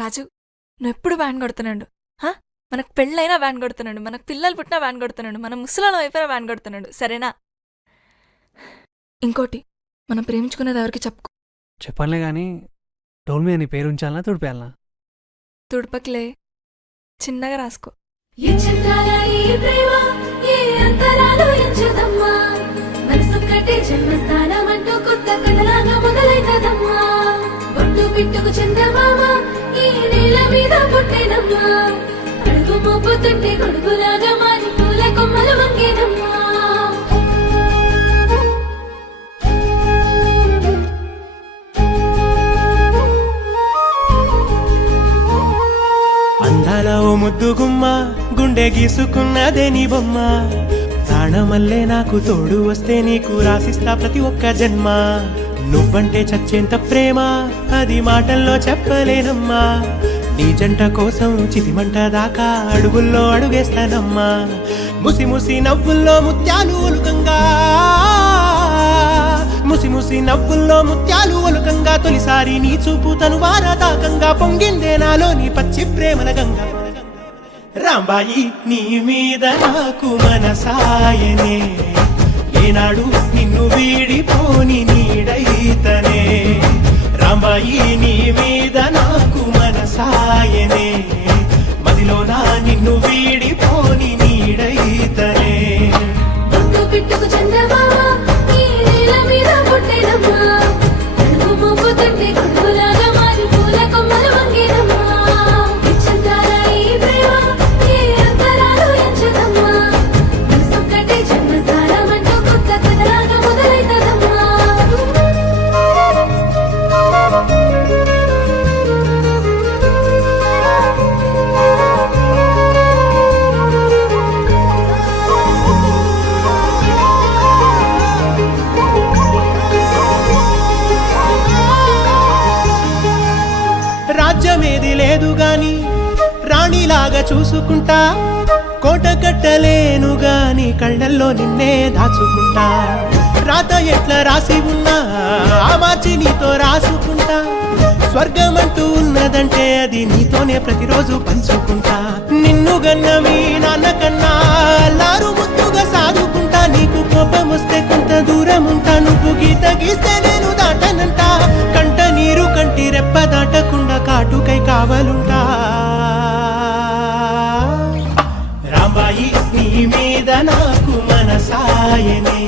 రాజు నువ్వెప్పుడు వ్యాన్ కొడుతున్నాడు. మనకు పెళ్ళైనా వ్యాన్ కొడుతున్నాడు, మనకు పిల్లలు పుట్టినా వ్యాన్ కొడుతున్నాడు, మన ముసలాల వైపున వ్యాన్ కొడుతున్నాడు. సరేనా? ఇంకోటి, మనం ప్రేమించుకునేది ఎవరికి చెప్పుకో. చెప్పనులే కానీ డోల్ మీద నీ పేరు ఉంచాలనా తుడిపేయాలనా? తుడపకిలే, చిన్నగా రాసుకో. పిట్టుకు చందమామ ఈ నేల మీద పుట్టేనమ్మా, అడుగు మోపుతుంటే గొడుగులాగా మారి పూల కొమ్మలు వంగేనమ్మా. అందాల ఓ ముద్దు గుమ్మ, గుండె గీసుకున్నదే నీ బొమ్మ. ప్రాణమల్లే నాకు తోడు వస్తే నీకు రాసిస్తా ప్రతి ఒక్క జన్మ. నువ్వంటే చచ్చేంత ప్రేమ అది మాటల్లో చెప్పలేనమ్మా. నీ జంట కోసం చితిమంట దాకా అడుగుల్లో అడుగేస్తానమ్మా. ముసి ముసి నవ్వుల్లో ముత్యాలు ఒలుకంగా, ముసి ముసి నవ్వుల్లో ముత్యాలు ఒలుకంగా, తొలిసారి నీ చూపు తను వారదాకంగా పొంగిందే నాలో నీ పచ్చి ప్రేమల గంగా. రాంబాయి నీ మీద నాకు మనసాయనే, ఏనాడు నిన్ను వీడిపోని నీడైతనే. రాంబాయి నీ మీద నాకు మనసాయనే, మదిలోనా నిన్ను వీడిపోని నీడైతనే. పిట్టుకు చందమామ ఈ నేల మీద పుట్టేనమ్మా, అడుగు మోపుతుంటే గొడుగులాగా మారి పూల కొమ్మలు వంగేనమ్మా. ఇచ్చంతాల ఈ ప్రేమ ఏ అంతరాలు ఎంచదమ్మా, మనసొక్కటే జన్మస్థానం అంటూ కొత్త కథలాగా మొదలైతదమ్మా. రాజ్యమేది లేదు గాని రాణిలాగా చూసుకుంటా, కోట కట్టలేను గాని కళ్ళల్లో నిన్నే దాచుకుంటా. రాత ఎట్లా రాసి ఉన్నా ఆ మార్చి నీతో రాసుకుంటా. స్వర్గమంటూ ఉన్నదంటే అది నీతోనే ప్రతిరోజు పంచుకుంటా. నిన్ను గన్న మీ నాన్న కన్నా అల్లారు ముద్దుగా సాదుకుంటా. నీకు కోపం వస్తే కొంత దూరం ఉంటా, నువ్వు గీత గీస్తే నేను దాటనంటా. కంట నీరు కంటి రెప్ప దాటకుండా కాటుకై కావలుంటా. రాంబాయి నీ మీద నాకు మనసాయనే,